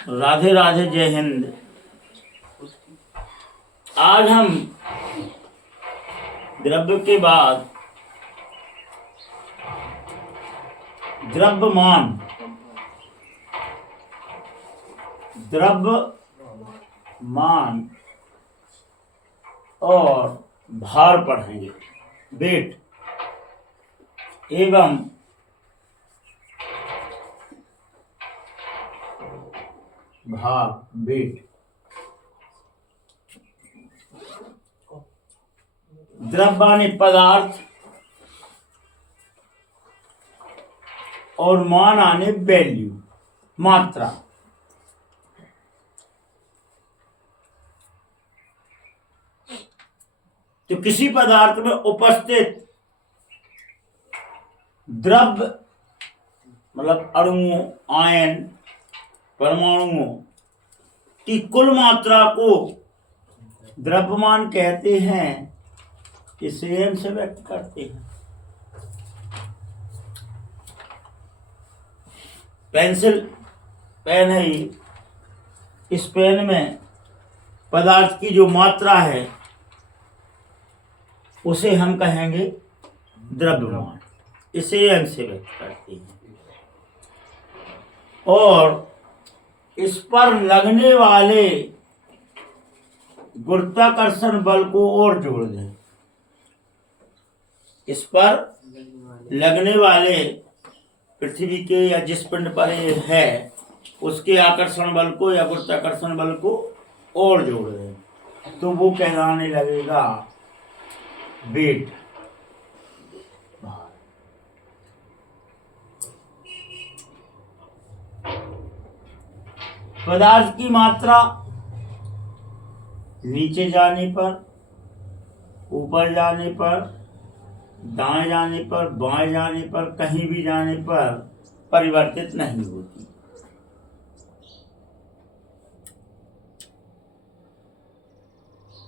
राधे राधे, जय हिंद। आज हम द्रव्य के बाद द्रव्यमान, द्रव्यमान और भार पढ़ेंगे। वेट एवं भार, वेट। द्रव्य पदार्थ और मान आने वैल्यू, मात्रा। तो किसी पदार्थ में उपस्थित द्रव्य मतलब अणुओं, आयन, परमाणुओं की कुल मात्रा को द्रव्यमान कहते हैं। इसे एम से व्यक्त करते हैं। पेंसिल पेन है, इस पेन में पदार्थ की जो मात्रा है उसे हम कहेंगे द्रव्यमान। इसे एम से व्यक्त करते हैं। और इस पर लगने वाले गुरुत्वाकर्षण बल को और जोड़ दें। इस पर लगने वाले पृथ्वी के या जिस पिंड पर ये है उसके आकर्षण बल को या गुरुत्वाकर्षण बल को और जोड़ दें तो वो कहलाने लगेगा वेट। पदार्थ की मात्रा नीचे जाने पर, ऊपर जाने पर, दाएं जाने पर, बाएं जाने पर, कहीं भी जाने पर परिवर्तित नहीं होती।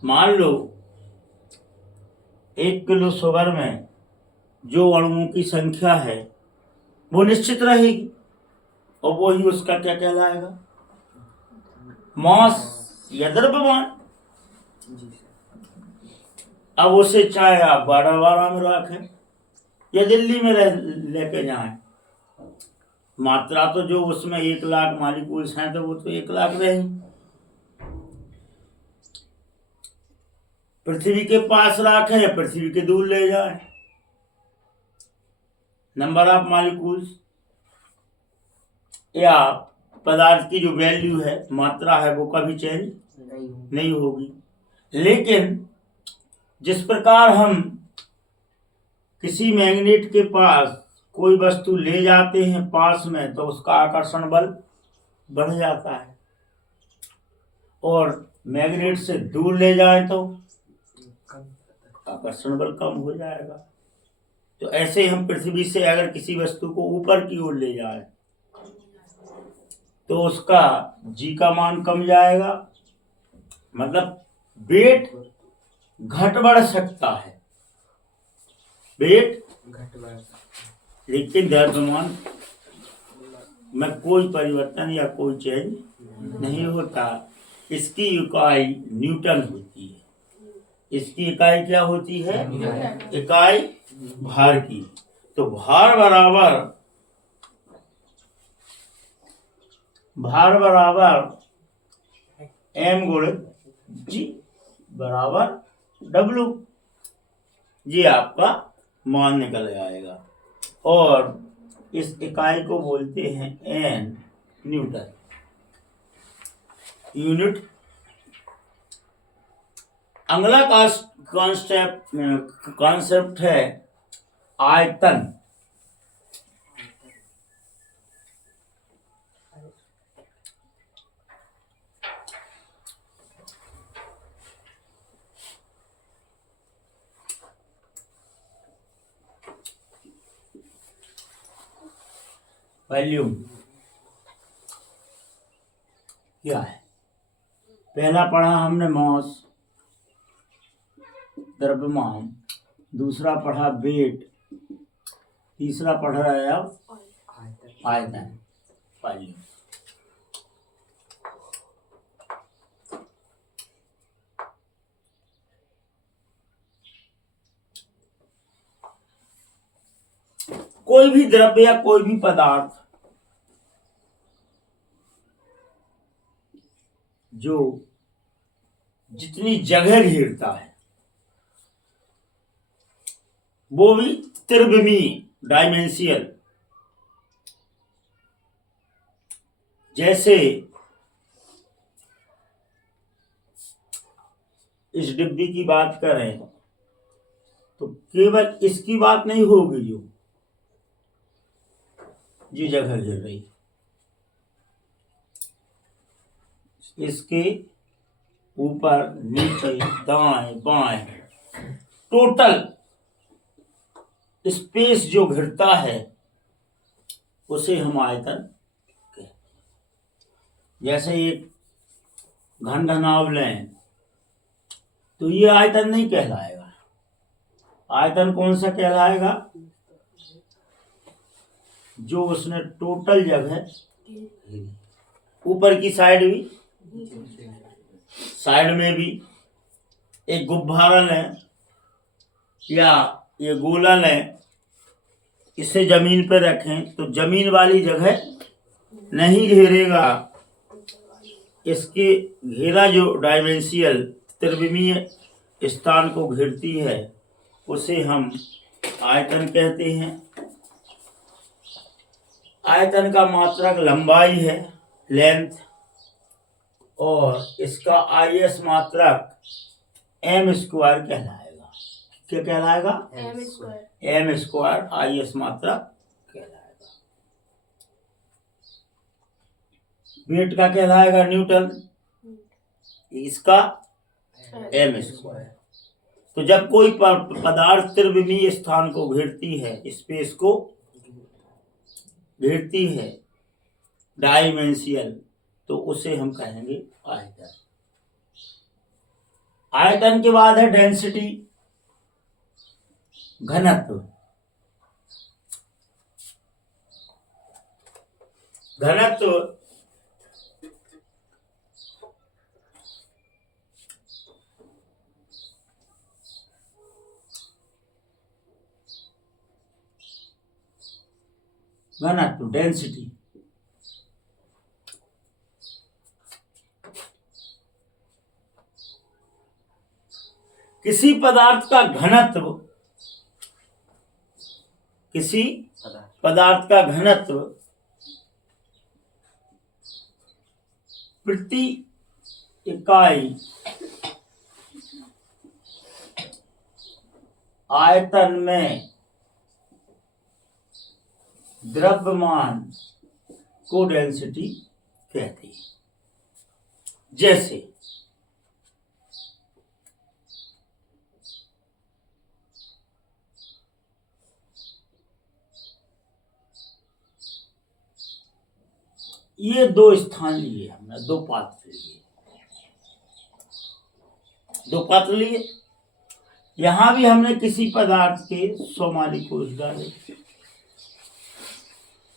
मान लो 1 किलो शुगर में जो अणुओं की संख्या है वो निश्चित रहेगी और वो ही उसका क्या कहलाएगा, मास या द्रव्यमान। अब उसे चाहे आप 12 में रखें या दिल्ली में लेके जाएं, मात्रा तो जो उसमें 1 लाख मालिक्यूल्स हैं तो वो तो 1 लाख रहेंगे। पृथ्वी के पास रखें या पृथ्वी के दूर ले जाएं, नंबर ऑफ मालिक्यूल्स या पदार्थ की जो वैल्यू है, मात्रा है, वो कभी चेंज नहीं होगी। लेकिन जिस प्रकार हम किसी मैग्नेट के पास कोई वस्तु ले जाते हैं पास में तो उसका आकर्षण बल बढ़ जाता है और मैग्नेट से दूर ले जाए तो आकर्षण बल कम हो जाएगा। तो ऐसे हम पृथ्वी से अगर किसी वस्तु को ऊपर की ओर ले जाए तो उसका जी का मान कम जाएगा, मतलब वेट घट बढ़ सकता है, वेट घट बढ़ सकता है। लेकिन द्रव्यमान में कोई परिवर्तन या कोई चेंज नहीं होता। इसकी इकाई न्यूटन होती है। इसकी इकाई क्या होती है, इकाई भार की। तो भार बराबर m गुणित g बराबर W। ये आपका मान निकल आएगा और इस इकाई को बोलते हैं n न्यूटन यूनिट। अगला कॉन्सेप्ट है आयतन। वॉल्यूम क्या है? पहला पढ़ा हमने मास, द्रव्यमान, दूसरा पढ़ा वेट, तीसरा पढ़ रहा है अब आयतन, वॉल्यूम। कोई भी द्रव्य या कोई भी पदार्थ जो जितनी जगह घेरता है वो भी त्रिविमीय डायमेंशियल, जैसे इस डिब्बी की बात करें तो केवल इसकी बात नहीं होगी जो जी जगह घेर रही, इसके ऊपर नीचे दाएं बाएं टोटल स्पेस जो घिरता है उसे हम आयतन कहते हैं। जैसे एक घन घनाभ लें तो ये आयतन नहीं कहलाएगा। आयतन कौन सा कहलाएगा? जो उसने टोटल जगह, ऊपर की साइड भी, साइड में भी एक गुब्बारा लें या ये गोला लें, इसे जमीन पर रखें तो जमीन वाली जगह नहीं घेरेगा। इसके घेरा जो डायमेंशियल त्रिविमीय स्थान को घेरती है उसे हम आयतन कहते हैं। आयतन का मात्रक लंबाई है, लेंथ, और इसका आईएस मात्रक एम स्क्वायर कहलाएगा। क्या कहलाएगा? एम स्क्वायर आईएस मात्रक कहलाएगा। वेट का कहलाएगा न्यूटन, इसका एम स्क्वायर। तो जब कोई पदार्थ त्रिविमीय स्थान को घेरती है, स्पेस को घेरती है डायमेंशियल, तो उसे हम कहेंगे आयतन। आयतन के बाद है डेंसिटी, घनत्व। घनत्व घनत्व डेंसिटी किसी पदार्थ का घनत्व, किसी पदार्थ का घनत्व प्रति इकाई आयतन में द्रव्यमान को डेंसिटी कहते हैं। जैसे ये दो स्थान लिए हमने, दो पात्र लिए, दो पात्र लिए। यहां भी हमने किसी पदार्थ के 100 मालिक्यूल्स डाले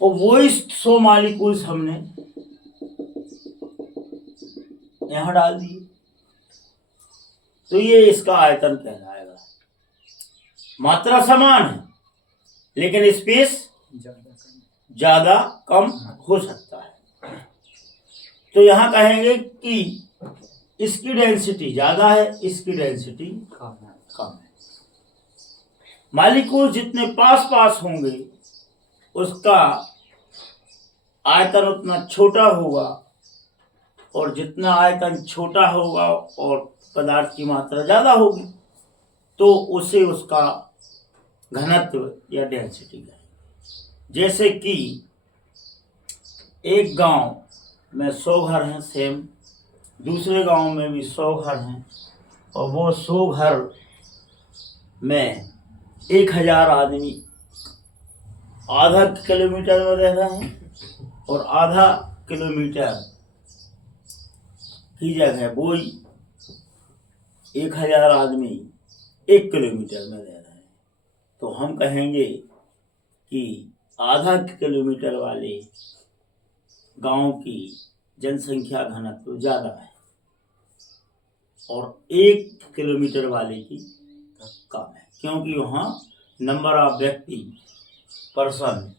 और वो इस 100 मालिक्यूल्स हमने यहां डाल दिए, तो ये इसका आयतन कहलाएगा। मात्रा समान है लेकिन स्पेस ज्यादा कम हो सकता है, तो यहां कहेंगे कि इसकी डेंसिटी ज्यादा है, इसकी डेंसिटी कम है। मालिक्यूल जितने पास पास होंगे उसका आयतन उतना छोटा होगा, और जितना आयतन छोटा होगा और पदार्थ की मात्रा ज्यादा होगी तो उसे उसका घनत्व या डेंसिटी कहेंगे। जैसे कि एक गांव में 100 घर हैं सेम, दूसरे गांव में भी 100 घर हैं, और वो 100 घर में 1000 आदमी आधा किलोमीटर में रह रहे हैं और आधा किलोमीटर की जगह वही 1000 आदमी 1 किलोमीटर में रह रहे हैं, तो हम कहेंगे कि आधा किलोमीटर वाले गांव की जनसंख्या घनत्व ज्यादा है और 1 किलोमीटर वाले की कम है, क्योंकि वहाँ नंबर ऑफ व्यक्ति पर्सन,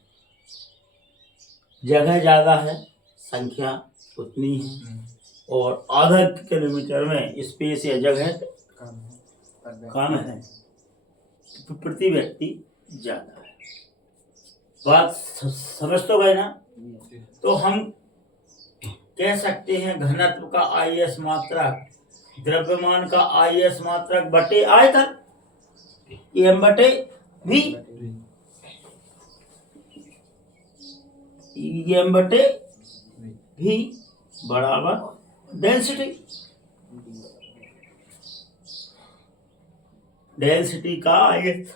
जगह ज़्यादा है, संख्या उतनी है, और आधा किलोमीटर में स्पेस या जगह कम है, तो प्रति व्यक्ति ज़्यादा है। बात समझ तो गए ना? तो हम कह सकते हैं घनत्व का IS मात्रक द्रव्यमान का IS मात्रक बटे आयतन, M बटे V, M बटे V बराबर डेंसिटी। डेंसिटी का IS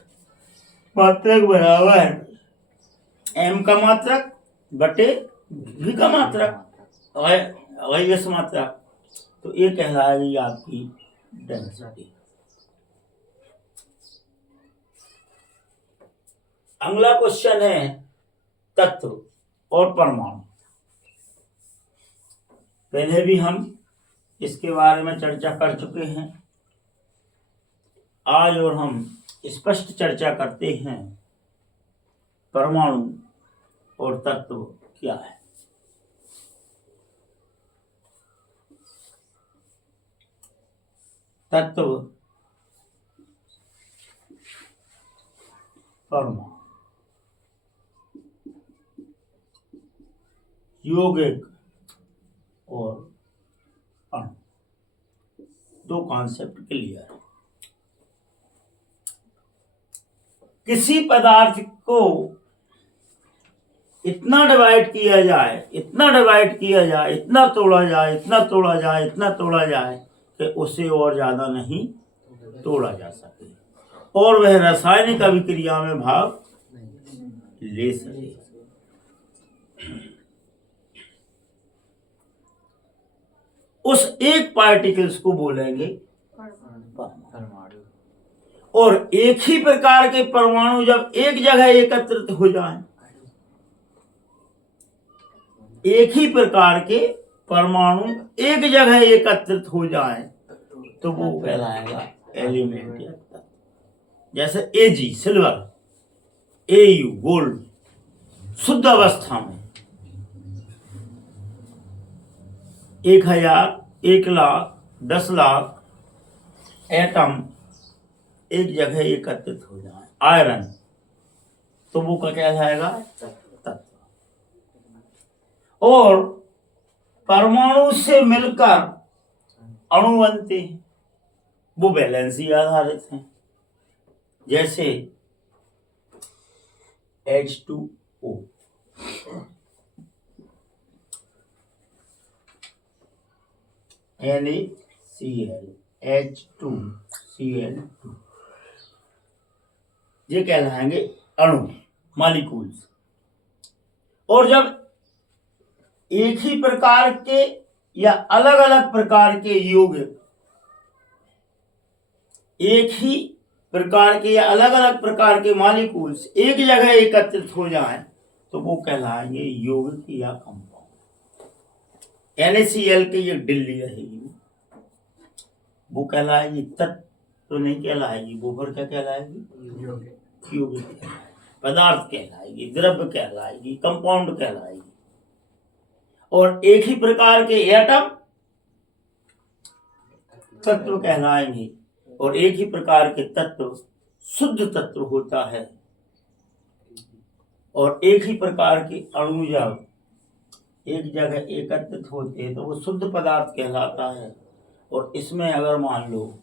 मात्रक बराबर M का मात्रक बटे V का मात्रक, IS मात्रक, तो ये कहलाएगी आपकी डेंसिटी। अगला क्वेश्चन है तत्व और परमाणु। पहले भी हम इसके बारे में चर्चा कर चुके हैं। आज और हम स्पष्ट चर्चा करते हैं परमाणु और तत्व क्या है। तत्व, परमाणु, यौगिक और अणु, दो कॉन्सेप्ट क्लियर है। किसी पदार्थ को इतना डिवाइड किया जाए, इतना डिवाइड किया जाए, इतना तोड़ा जाए, इतना तोड़ा जाए, इतना तोड़ा जाए कि उसे और ज्यादा नहीं तोड़ा जा सके और वह रासायनिक अभिक्रिया में भाग ले सके। उस एक पार्टिकल्स को बोलेंगे परमाणु। और एक ही प्रकार के परमाणु जब एक जगह एकत्रित हो जाएं, एक ही प्रकार के परमाणु एक जगह एकत्रित हो जाएं, तो वो कहलाएगा एलिमेंट या तत्व। जैसे Ag सिल्वर, Au गोल्ड, शुद्ध अवस्था में 1000, 1 लाख, 10 लाख एटम एक जगह एकत्रित हो जाए, आयरन, तो वो क्या कहलाएगा तत्व। और परमाणु से मिलकर अणु बनते हैं, वो वैलेंसी आधारित हैं। जैसे H2O, NaCl, H2Cl2, ये कहलाएंगे अणु, मॉलिक्यूल्स। और जब एक ही प्रकार के या अलग अलग प्रकार के यौगिक एक ही प्रकार के या अलग अलग प्रकार के मॉलिक्यूल्स एक जगह एकत्रित हो जाएं, तो वो कहलाएंगे यौगिक या कंपाउंड। NaCl की ये डिल्ली रहेगी, वो कहलाएगी तत्व, तो नहीं कहलाएगी वो, पर क्या कहलाएगी यौगिक, पदार्थ कहलाएगी, द्रव्य कहलाएगी, कंपाउंड कहलाएगी। और एक ही प्रकार के एटम तत्व कहलाएंगे, और एक ही प्रकार के तत्व शुद्ध तत्व होता है। और एक ही प्रकार के अणु जब एक जगह एकत्रित होते हैं तो वो शुद्ध पदार्थ कहलाता है। और इसमें अगर मान लो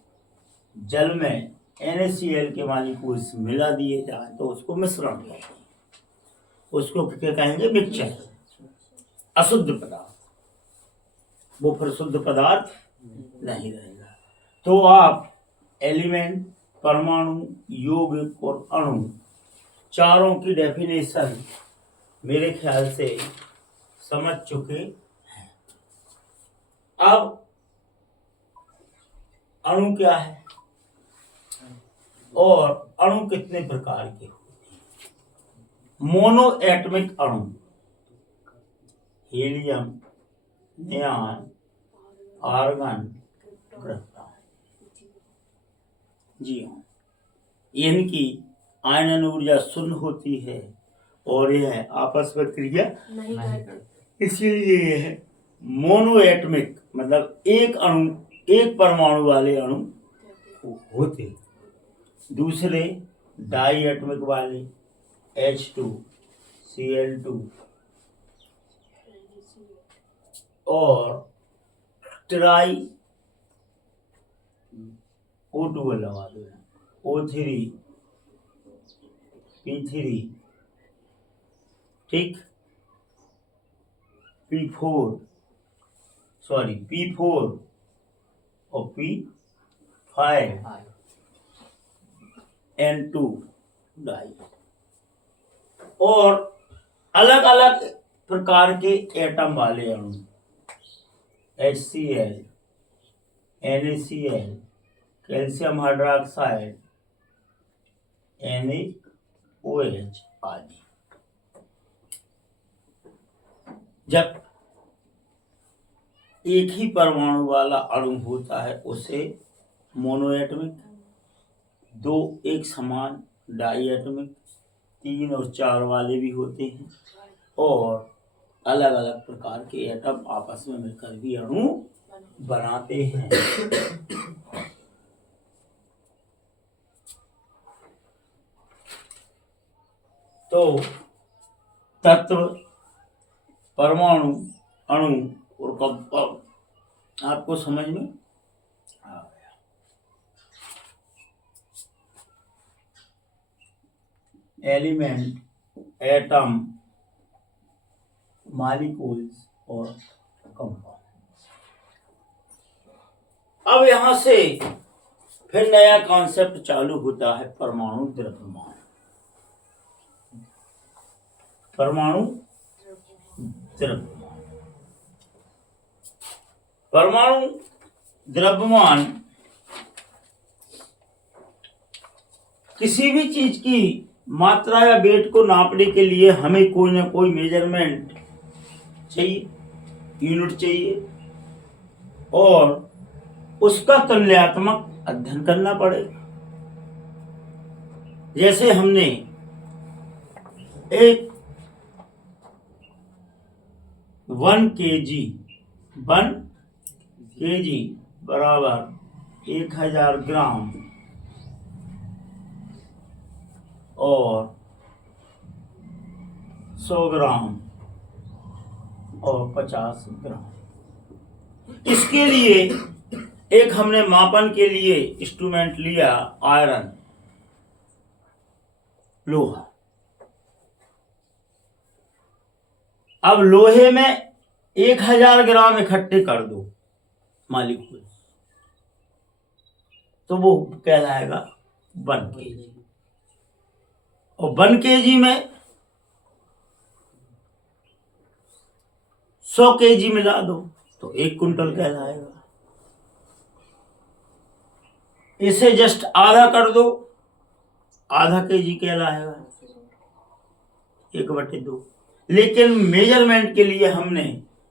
जल में NaCl के मॉलिक्यूल्स मिला दिए जाए तो उसको मिश्रण कहते हैं, उसको क्या कहेंगे मिक्सचर, अशुद्ध पदार्थ, वो फिर शुद्ध पदार्थ नहीं रहेगा। तो आप एलिमेंट, परमाणु, यौगिक और अणु चारों की डेफिनेशन मेरे ख्याल से समझ चुके हैं। अब अणु क्या है और अणु कितने प्रकार के होते हैं। मोनो एटमिक अणु, हीलियम, नियॉन, आर्गन, ग्रेफाइन, जी हाँ, इनकी आयनन ऊर्जा शून्य होती है और यह आपस में क्रिया नहीं करते। इसीलिए ये है मोनोएटमिक, मतलब एक परमाणु वाले अणु होते। दूसरे डाई एटमिक वाले H2Cl2 और ट्राई O2 लगा दो, O3P3, ठीक, P4 और P5N2 डाई। और अलग अलग प्रकार के एटम वाले अणु HCl, NaCl, calcium hydroxide, NaOH आदि। जब एक ही परमाणु वाला अणु होता है उसे मोनोएटमिक, दो एक समान डाईएटमिक, 3 और 4 वाले भी होते हैं, और अलग अलग प्रकार के एटम आपस में मिलकर भी अणु बनाते हैं। तो तत्व, परमाणु, अणु और कंपाउंड आपको समझ में आ गया। एलिमेंट, एटम, मॉलिक्यूल्स और कंपाउंड। अब यहां से फिर नया कॉन्सेप्ट चालू होता है, परमाणु द्रव्यमान। परमाणु द्रव्यमान, परमाणु द्रव्यमान किसी भी चीज की मात्रा या वेट को नापने के लिए हमें कोई ना कोई मेजरमेंट चाहिए, यूनिट चाहिए, और उसका तुलनात्मक अध्ययन करना पड़ेगा। जैसे हमने एक 1 kg बराबर 1000 ग्राम और 100 ग्राम और 50 ग्राम। इसके लिए एक हमने मापन के लिए इंस्ट्रूमेंट लिया, आयरन, लोहा। अब लोहे में 1000 ग्राम इकट्ठे कर दो मॉलिक्यूल, तो वो कहलाएगा 1 kg। और 1 kg में 100 kg मिला दो तो 1 कुंटल कहलाएगा। इसे जस्ट आधा कर दो, आधा kg कहलाएगा, 1/2। लेकिन मेजरमेंट के लिए हमने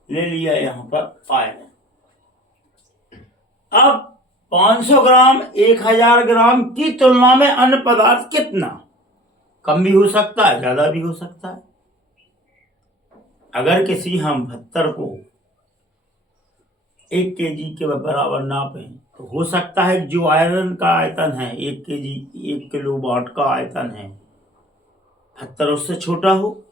ले लिया यहां पर आयरन। अब 500 ग्राम 1000 ग्राम की तुलना में अन्य पदार्थ कितना कम भी हो सकता है, ज्यादा भी हो सकता है। अगर किसी हम 72 को 1 kg के बराबर नापें तो हो सकता है जो आयरन का आयतन है 1 kg 1 किलोवाट का आयतन है 72 उससे छोटा हो।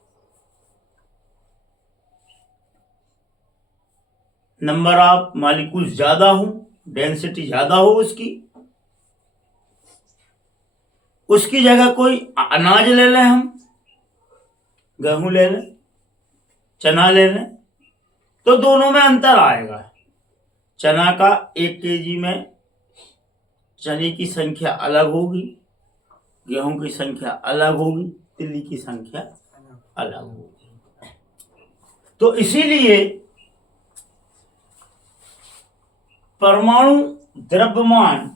नंबर ऑफ मॉलिक्यूल्स ज्यादा हो, डेंसिटी ज्यादा हो उसकी जगह कोई अनाज ले लें, हम गेहूं ले लें, चना ले लें, तो दोनों में अंतर आएगा। चना का 1 kg में चने की संख्या अलग होगी, गेहूं की संख्या अलग होगी, तिल्ली की संख्या अलग होगी। तो इसीलिए परमाणु द्रव्यमान,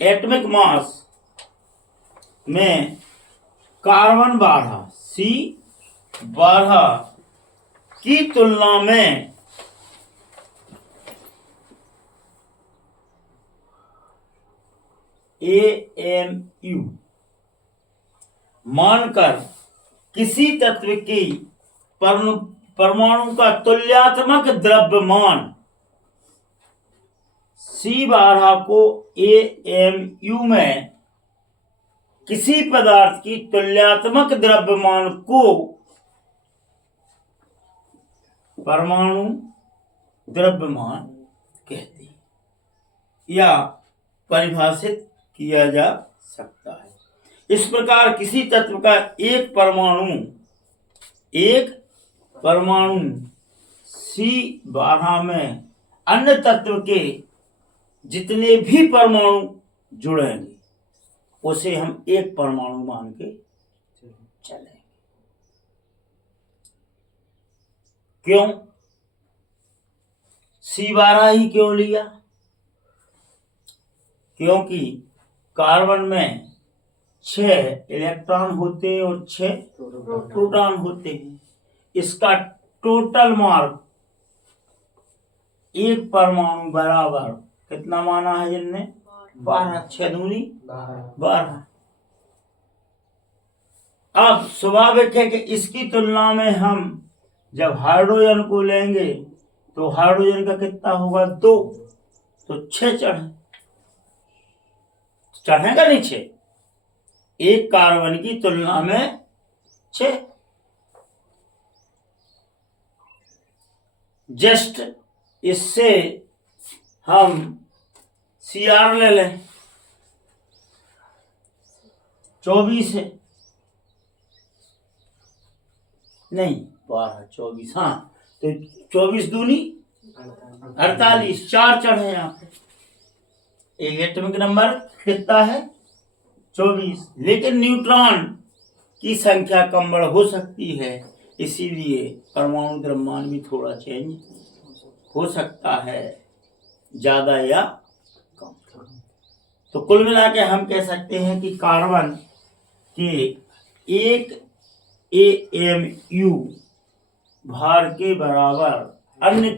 एटॉमिक मास में कार्बन 12 C12 की तुलना में AMU मानकर किसी तत्व की परमाणु का तुल्यात्मक द्रव्यमान C12 को AMU में किसी पदार्थ की तुल्यात्मक द्रव्यमान को परमाणु द्रव्यमान कहते हैं या परिभाषित किया जा सकता है। इस प्रकार किसी तत्व का एक परमाणु C12 में अन्य तत्व के जितने भी परमाणु जुड़ेंगे उसे हम एक परमाणु मान के चलेंगे। क्यों C12 ही क्यों लिया? क्योंकि कार्बन में 6 इलेक्ट्रॉन होते हैं और 6 प्रोटॉन होते हैं। इसका टोटल मार्क एक परमाणु बराबर कितना माना है जिनने? 12, 6 दूनी 12। अब स्वाभाविक है कि इसकी तुलना में हम जब हाइड्रोजन को लेंगे तो हाइड्रोजन का कितना होगा? 2, तो 6 चढ़ेगा नीचे। एक कार्बन की तुलना में 6। जस्ट इससे हम Cr ले लें 24 है, नहीं 12, 24, हाँ, तो 24 दूनी 48, 4 चढ़े यहाँ पे। एक एटॉमिक नंबर कितना है? 24। लेकिन न्यूट्रॉन की संख्या कम बढ़ हो सकती है, इसीलिए परमाणु द्रव्यमान भी थोड़ा चेंज हो सकता है, ज्यादा या कम। तो कुल मिला के हम कह सकते हैं कि कार्बन के एक AMU भार के बराबर अन्य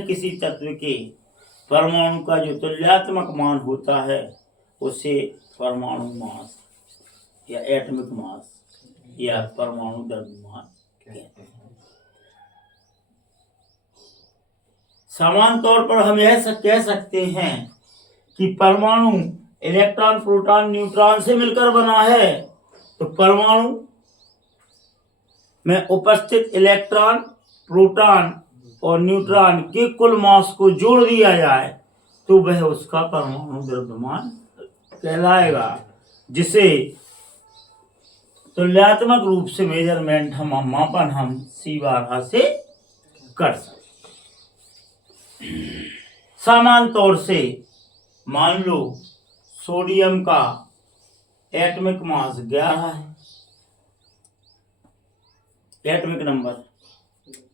किसी तत्व के परमाणु का जो तुल्यात्मक मान होता है उसे परमाणु मास या एटॉमिक मास या परमाणु द्रव्यमान कहते हैं। समान तौर पर हम यह कह सकते हैं कि परमाणु इलेक्ट्रॉन, प्रोटॉन, न्यूट्रॉन से मिलकर बना है। तो परमाणु में उपस्थित इलेक्ट्रॉन, प्रोटॉन और न्यूट्रॉन के कुल मास को जोड़ दिया जाए तो वह उसका परमाणु द्रव्यमान कहलाएगा, जिसे तुल्यात्मक रूप से मेजरमेंट मापन हम C12 से कर सकते। समान तौर से मान लो सोडियम का एटॉमिक मास 11 है, एटॉमिक नंबर,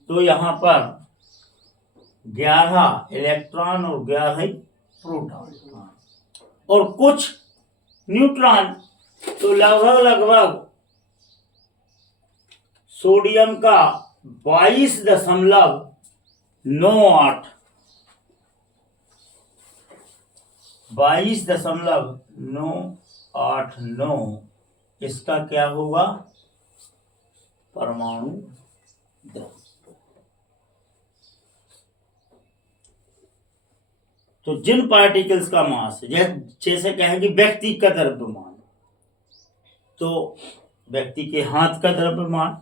तो यहाँ पर 11 इलेक्ट्रॉन और 11 प्रोटॉन और कुछ न्यूट्रॉन, तो लगभग सोडियम का 22.989 इसका क्या होगा? परमाणु द्रव्य। तो जिन पार्टिकल्स का मास जैसे कहेंगे व्यक्ति का द्रव्यमान, तो व्यक्ति के हाथ का द्रव्यमान,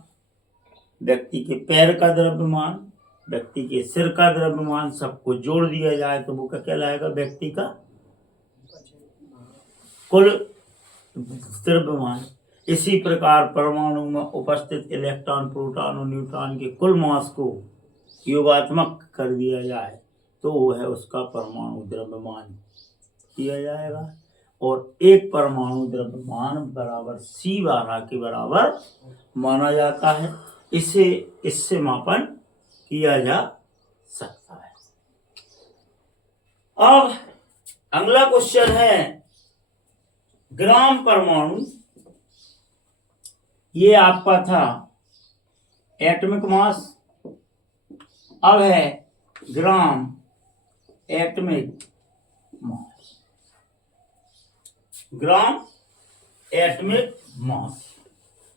व्यक्ति के पैर का द्रव्यमान, व्यक्ति के सिर का द्रव्यमान, सबको जोड़ दिया जाए तो वो क्या कहलाएगा? व्यक्ति का कुल द्रव्यमान। इसी प्रकार परमाणु में उपस्थित इलेक्ट्रॉन, प्रोटॉन और न्यूट्रॉन के कुल मास को योगात्मक कर दिया जाए तो वह उसका परमाणु द्रव्यमान किया जाएगा, और एक परमाणु द्रव्यमान बराबर C12 के बराबर माना जाता है। इससे मापन किया जा सकता है। अब अगला क्वेश्चन है ग्राम परमाणु। ये आपका था एटॉमिक मास, अब है gram atomic mass. Gram atomic mass.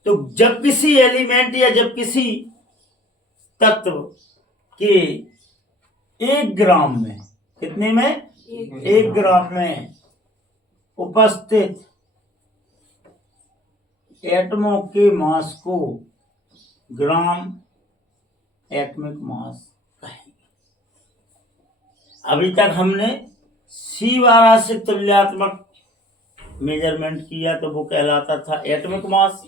तो जब किसी एलिमेंट या जब किसी तत्व के 1 ग्राम में, कितने में, 1 ग्राम में उपस्थित एटमों के मास को ग्राम एटॉमिक मास कहेंगे। अभी तक हमने C12 से तुल्यात्मक मेजरमेंट किया तो वो कहलाता था एटॉमिक मास।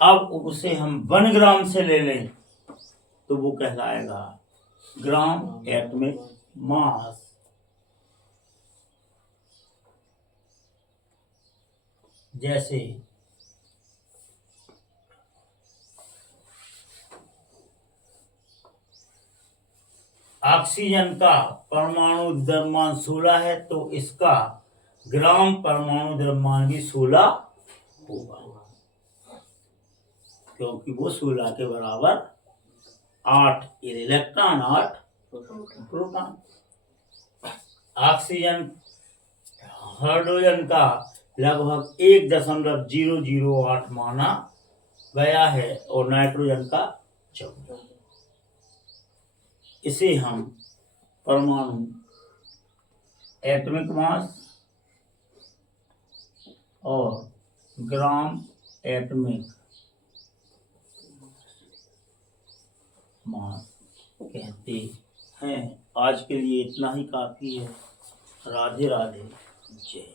अब उसे हम 1 ग्राम से ले लें तो वो कहलाएगा ग्राम एटॉमिक मास। जैसे ऑक्सीजन का परमाणु द्रव्यमान 16 है तो इसका ग्राम परमाणु द्रव्यमान भी 16 होगा, क्योंकि वो 16 के बराबर 8 इलेक्ट्रॉन 8 प्रोटॉन। ऑक्सीजन हाइड्रोजन का लगभग 1.008 माना गया है और नाइट्रोजन का 14। इसे हम परमाणु एटॉमिक मास और ग्राम एटॉमिक मास कहते हैं। आज के लिए इतना ही काफी है। राधे राधे, जय।